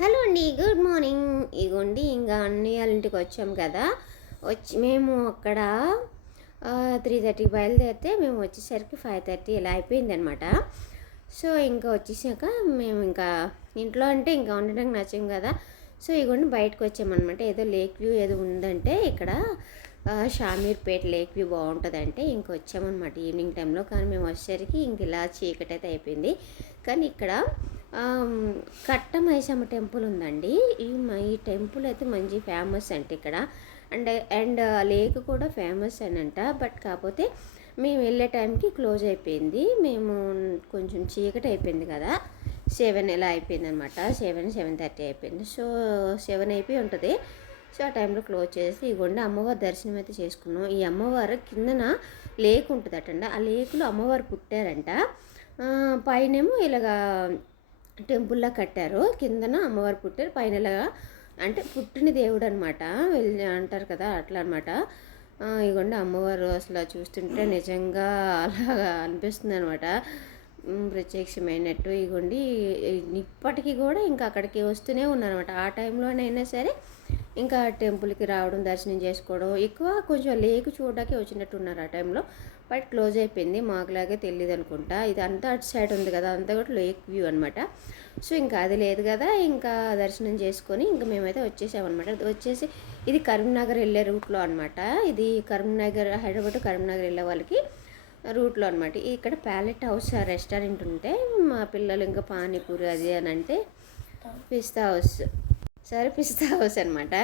Hello అండి, good morning. ఇగోండి ఇంకా అన్నయ్య వాళ్ళ ఇంటికి వచ్చాం కదా. మేము అక్కడ 3:30కి బయలుదేరితే మేము వచ్చేసరికి 5:30 ఇలా అయిపోయింది అనమాట. సో ఇంకా వచ్చేసాక మేము ఇంకా ఇంట్లో అంటే ఇంకా ఉండడానికి నచ్చాం కదా. సో ఇగోండి బయటకు వచ్చామన్నమాట. ఏదో లేక్ వ్యూ ఏదో ఉందంటే ఇక్కడ షామీర్పేట లేక్ వ్యూ బాగుంటుందంటే ఇంక వచ్చామన్నమాట ఈవినింగ్ టైంలో. కానీ మేము వచ్చేసరికి ఇంక ఇలా చీకటి అయితే అయిపోయింది. కానీ ఇక్కడ కట్ట మైసమ్మ టెంపుల్ ఉందండి. ఈ టెంపుల్ అయితే మంచి ఫేమస్ అంటే ఇక్కడ. అండ్ లేక్ కూడా ఫేమస్ అనంట. బట్ కాకపోతే మేము వెళ్ళే టైంకి క్లోజ్ అయిపోయింది. మేము కొంచెం చీకటి అయిపోయింది కదా, 7 ఇలా అయిపోయింది అనమాట. 7:30 అయిపోయింది. సో 7 అయిపోయి ఉంటుంది. సో ఆ టైంలో క్లోజ్ చేసి ఇగోండి అమ్మవారి దర్శనం అయితే చేసుకున్నాం. ఈ అమ్మవారు కిందన లేక్ ఉంటుందటండి. ఆ లేకులో అమ్మవారు పుట్టారంట. పైనేమో ఇలాగా టెంపుల్లా కట్టారు. కిందన అమ్మవారు పుట్టారు, పైన ఇలాగా అంటే పుట్టిన దేవుడు అనమాట, వెళ్ళి అంటారు కదా అట్లా అనమాట. ఇగోండి అమ్మవారు అసలు చూస్తుంటే నిజంగా అలాగా అనిపిస్తుంది అనమాట, ప్రత్యక్షమైనట్టు. ఇగోండి ఇప్పటికీ కూడా ఇంకా అక్కడికి వస్తూనే ఉన్నారనమాట. ఆ టైంలోనైనా సరే ఇంకా టెంపుల్కి రావడం, దర్శనం చేసుకోవడం. ఎక్కువ కొంచెం లేక్ చూడడానికి వచ్చినట్టు ఉన్నారు ఆ టైంలో. బట్ క్లోజ్ అయిపోయింది. మాకులాగే తెలియదు అనుకుంటా. ఇది అంతా అటు సైడ్ ఉంది కదా, అంతా కూడా లేక్ వ్యూ అనమాట. సో ఇంకా అది లేదు కదా, ఇంకా దర్శనం చేసుకొని ఇంకా మేమైతే వచ్చేసామన్నమాట. వచ్చేసి ఇది కరీంనగర్ వెళ్ళే రూట్లో అనమాట. ఇది కరీంనగర్, హైదరాబాద్ కరీంనగర్ వెళ్ళే వాళ్ళకి రూట్లో అనమాట. ఇక్కడ ప్యాలెట్ హౌస్ రెస్టారెంట్ ఉంటే మా పిల్లలు ఇంకా పానీపూరి అది అని అంటే పిస్తా హౌస్, సరే పిస్తా హౌస్ అనమాట.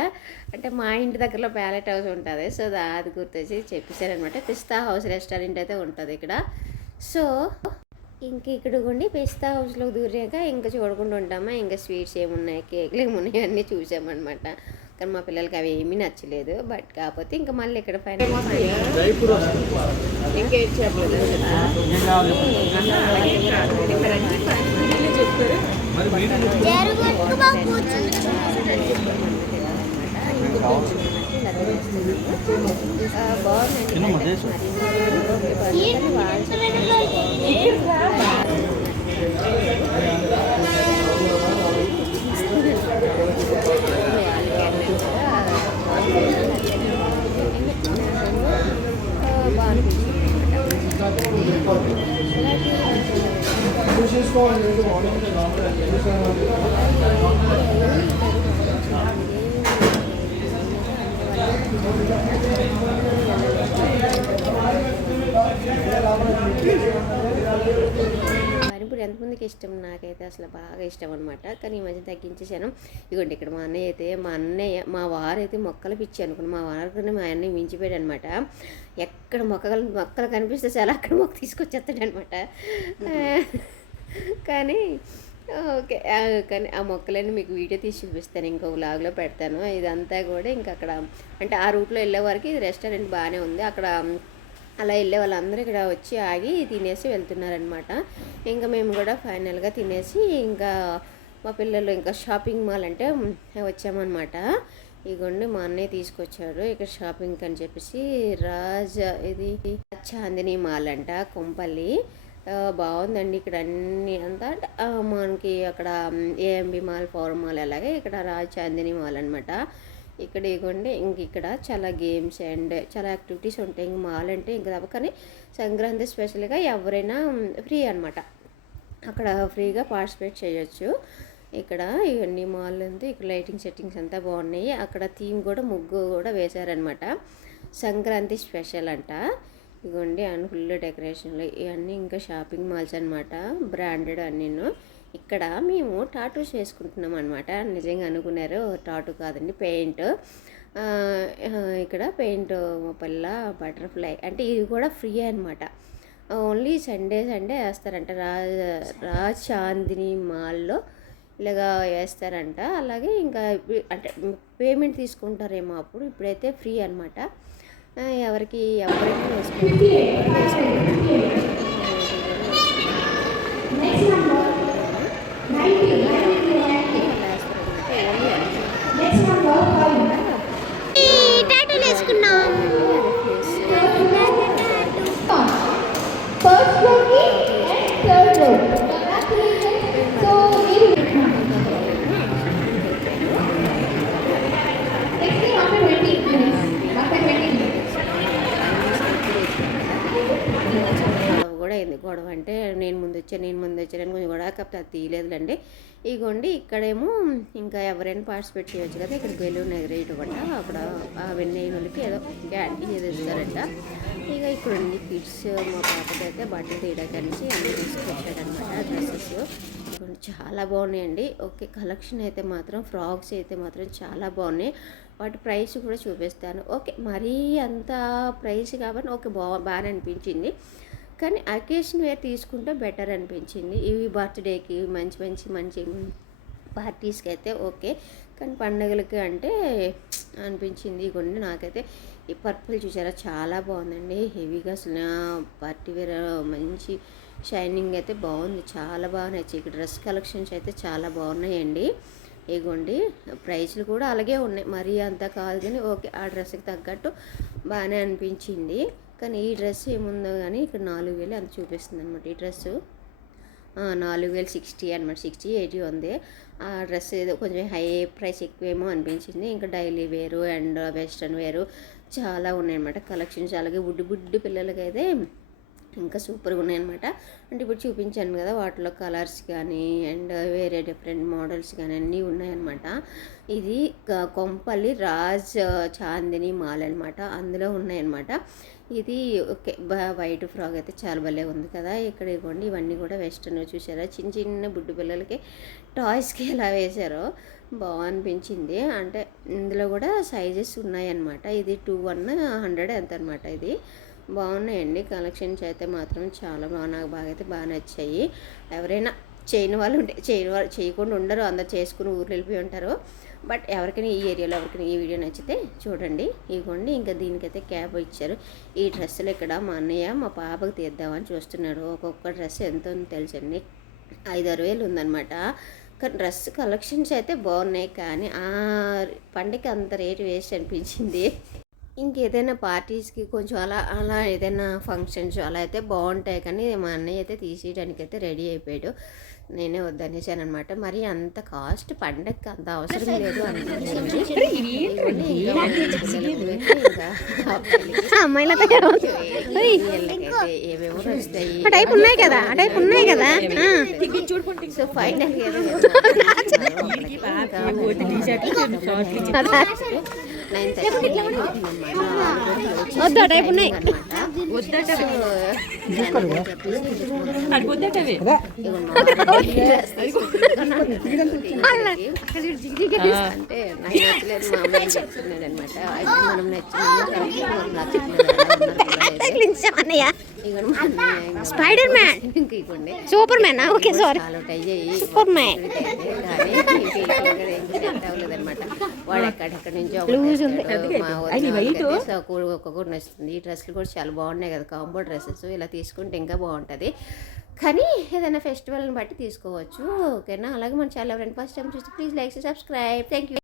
అంటే మా ఇంటి దగ్గరలో ప్యాలెట్ హౌస్ ఉంటుంది. సో అది గుర్తొచ్చి చెప్పేశారనమాట. పిస్తా హౌస్ రెస్టారెంట్ అయితే ఉంటుంది ఇక్కడ. సో ఇంక ఇక్కడ ఉండి పిస్తా హౌస్లో దూరాక ఇంకా చూడకుండా ఉంటామా. ఇంకా స్వీట్స్ ఏమున్నాయి, కేక్లు ఏమున్నాయి అన్నీ చూసామన్నమాట. కానీ మా పిల్లలకి అవి ఏమీ నచ్చలేదు. బట్ కాకపోతే ఇంకా మళ్ళీ ఇక్కడ ఫైనల్ పానీపూరి ఎంతమందికి ఇష్టం? నాకైతే అసలు బాగా ఇష్టం అనమాట. కానీ ఈ మధ్య తగ్గించేసాను. ఇదిగోండి ఇక్కడ మా అన్నయ్య మా వారైతే మొక్కలు పిచ్చి అనుకున్నాను. మా వారికి మా అన్నయ్య మించిపోయాడు అనమాట. ఎక్కడ మొక్కలు కనిపిస్తే చాలా అక్కడ మొక్క తీసుకొచ్చేస్తాడు అనమాట. కానీ ఓకే, కానీ ఆ మొక్కలన్నీ మీకు వీడియో తీసి చూపిస్తాను, ఇంకో వ్లాగ్లో పెడతాను. ఇదంతా కూడా ఇంకా అక్కడ అంటే ఆ రూట్లో వెళ్ళే వారికి ఇది రెస్టారెంట్ బాగానే ఉంది. అక్కడ అలా వెళ్ళే వాళ్ళందరూ ఇక్కడ వచ్చి ఆగి తినేసి వెళ్తున్నారనమాట. ఇంకా మేము కూడా ఫైనల్గా తినేసి ఇంకా మా పిల్లలు ఇంకా షాపింగ్ మాల్ అంటే వచ్చామన్నమాట. ఇగోండి మా అన్నయ్య తీసుకొచ్చాడు ఇక్కడ షాపింగ్ అని చెప్పేసి. ఇది చాందిని మాల్ అంట, కొంపల్లి. బాగుందండి ఇక్కడ అన్నీ అంతా. మనకి అక్కడ ఏఎంబి మాల్, పవర్ మాల్ అలాగే ఇక్కడ చాందిని మాల్ అనమాట. ఇక్కడ ఇగోండి ఇంక ఇక్కడ చాలా గేమ్స్ అండ్ చాలా యాక్టివిటీస్ ఉంటాయి. ఇంక మాల్ అంటే ఇంక తప్ప. కానీ సంక్రాంతి స్పెషల్గా ఎవరైనా ఫ్రీ అనమాట, అక్కడ ఫ్రీగా పార్టిసిపేట్ చేయొచ్చు. ఇక్కడ ఇవన్నీ మాల్ ఉంది. ఇక్కడ లైటింగ్ సెట్టింగ్స్ అంతా బాగున్నాయి. అక్కడ థీమ్ కూడా ముగ్గు కూడా వేశారనమాట, సంక్రాంతి స్పెషల్ అంట. ఇగోండి అండ్ ఫుల్ డెకరేషన్లు ఇవన్నీ ఇంకా షాపింగ్ మాల్స్ అనమాట, బ్రాండెడ్ అన్నీను. ఇక్కడ మేము టాటూస్ వేసుకుంటున్నాం అనమాట. నిజంగా అనుకున్నారు, టాటూ కాదండి, పెయింట్. ఇక్కడ పెయింట్ పిల్ల బటర్ఫ్లై అంటే ఇది కూడా ఫ్రీ అనమాట. Only Sunday వేస్తారంట. చాందిని మాల్లో ఇలాగా వేస్తారంట. అలాగే ఇంకా అంటే పేమెంట్ తీసుకుంటారేమో అప్పుడు. ఇప్పుడైతే ఫ్రీ అనమాట. ఎవరైనా వేసుకున్నాం. గొడవ అంటే నేను ముందు వచ్చాను కొంచెం గొడవ, కాకపోతే అది తీయలేదులేండి. ఇగోండి ఇక్కడేమో ఇంకా ఎవరైనా పార్టిసిపేట్ చేయొచ్చు కదా, ఇక్కడ బెలూన్ ఎగరేయటం అంట, అక్కడ ఆ వెన్నైన వాళ్ళకి ఏదో క్యాంటీ ఏదో ఇస్తారంట. ఇక ఇక్కడ ఉంది కిడ్స్, మా పాపకైతే బట్టలు తీయడానికి అనేసి అన్నీ తీసుకొచ్చాడనమాట డ్రెస్సెస్. చాలా బాగున్నాయండి. ఓకే, కలెక్షన్ అయితే మాత్రం ఫ్రాక్స్ అయితే మాత్రం చాలా బాగున్నాయి. వాటి ప్రైస్ కూడా చూపిస్తాను. ఓకే, మరీ అంత ప్రైస్ కాబట్టి ఓకే బాగానే అనిపించింది, కానీ అకేషన్ వేర్ తీసుకుంటే బెటర్ అనిపించింది. ఇవి బర్త్డేకి మంచి పార్టీస్కి అయితే ఓకే, కానీ పండుగలకి అంటే అనిపించింది. కొన్ని నాకైతే ఈ పర్పుల్ చూసారా చాలా బాగుందండి, హెవీగా అసలు పార్టీ వేర్ మంచి షైనింగ్ అయితే బాగుంది, చాలా బాగా నచ్చాయి. ఇక్కడ డ్రెస్ కలెక్షన్స్ అయితే చాలా బాగున్నాయండి. ఇగోండి ప్రైస్లు కూడా అలాగే ఉన్నాయి, మరీ అంతా కాదు కానీ ఓకే, ఆ డ్రెస్కి తగ్గట్టు బాగానే అనిపించింది. కానీ ఈ డ్రెస్ ఏముందో కానీ ఇక్కడ 4000 అంత చూపిస్తుంది అనమాట. ఈ డ్రెస్సు 4060 అనమాట, 60-80 ఉంది. ఆ డ్రెస్ ఏదో కొంచెం హై ప్రైస్ ఎక్కువేమో అనిపించింది. ఇంకా డైలీ వేరు అండ్ వెస్ట్రన్ వేరు చాలా ఉన్నాయన్నమాట కలెక్షన్స్. అలాగే బుడ్డి పిల్లలకైతే ఇంకా సూపర్గా ఉన్నాయన్నమాట. అంటే ఇప్పుడు చూపించాను కదా, వాటిలో కలర్స్ కానీ అండ్ వేరే డిఫరెంట్ మోడల్స్ కానీ అన్నీ ఉన్నాయన్నమాట. ఇది కొంపల్లి రాజ్ చాందిని మాల్ అనమాట, అందులో ఉన్నాయన్నమాట. ఇది ఓకే, వైట్ ఫ్రాక్ అయితే చాలా భలే ఉంది కదా. ఇక్కడ ఇవ్వండి, ఇవన్నీ కూడా వెస్ట్రన్ చూసారా, చిన్న బుడ్డి పిల్లలకి టాయ్స్కి ఎలా వేశారో బాగా అనిపించింది. అంటే ఇందులో కూడా సైజెస్ ఉన్నాయన్నమాట. ఇది 2-100 ఎంత అనమాట. ఇది బాగున్నాయండి కలెక్షన్స్ అయితే మాత్రం చాలా నాకు బాగా నచ్చాయి. ఎవరైనా చేయని వాళ్ళు ఉంటే చేయకుండా ఉండరు, అందరు చేసుకుని ఊర్లు వెళ్ళిపోయి ఉంటారు. బట్ ఎవరికైనా ఈ ఏరియాలో ఎవరికైనా ఈ వీడియో నచ్చితే చూడండి. ఇవ్వండి ఇంకా దీనికైతే క్యాబ్ ఇచ్చారు. ఈ డ్రెస్సులు ఇక్కడ మా అన్నయ్య మా పాపకు తీద్దామని చూస్తున్నాడు. ఒక్కొక్క డ్రెస్ ఎంత ఉందో తెలుసండి, 5-6 వేలు ఉందన్నమాట. కానీ డ్రెస్ కలెక్షన్స్ అయితే బాగున్నాయి, కానీ ఆ పండగకి అంత రేటు వేస్ట్ అనిపించింది. ఇంకేదైనా పార్టీస్కి కొంచెం అలా ఏదైనా ఫంక్షన్స్ అలా అయితే బాగుంటాయి, కానీ మా అన్నయ్య అయితే తీసేయడానికి అయితే రెడీ అయిపోయాడు. నేనే వద్దనేసాను అనమాట. మరి అంత కాస్ట్ పండగకి అంత అవసరం లేదు అనిపించింది. ఏమేమో వస్తాయి కదా. సో ఫైనల్ అంటే నాకు నచ్చలేదు, మా అమ్మాయి చెప్తున్నాడు అనమాట. అయితే మనం Spider Man, Super Man, okay sorry Super Man అవ్వలేదన్నమాట. వాడు ఎక్కడెక్కడి నుంచో ఒక్కొక్కటి నచ్చుతుంది. ఈ డ్రెస్సులు కూడా చాలా బాగున్నాయి కదా, కాంబో డ్రెస్సెస్. ఇలా తీసుకుంటే ఇంకా బాగుంటుంది, కానీ ఏదైనా ఫెస్టివల్ని బట్టి తీసుకోవచ్చు. ఓకేనా. అలాగే మన ఛానల్ ఎవరైనా ఫస్ట్ టైం చూస్తే please like subscribe. Thank you.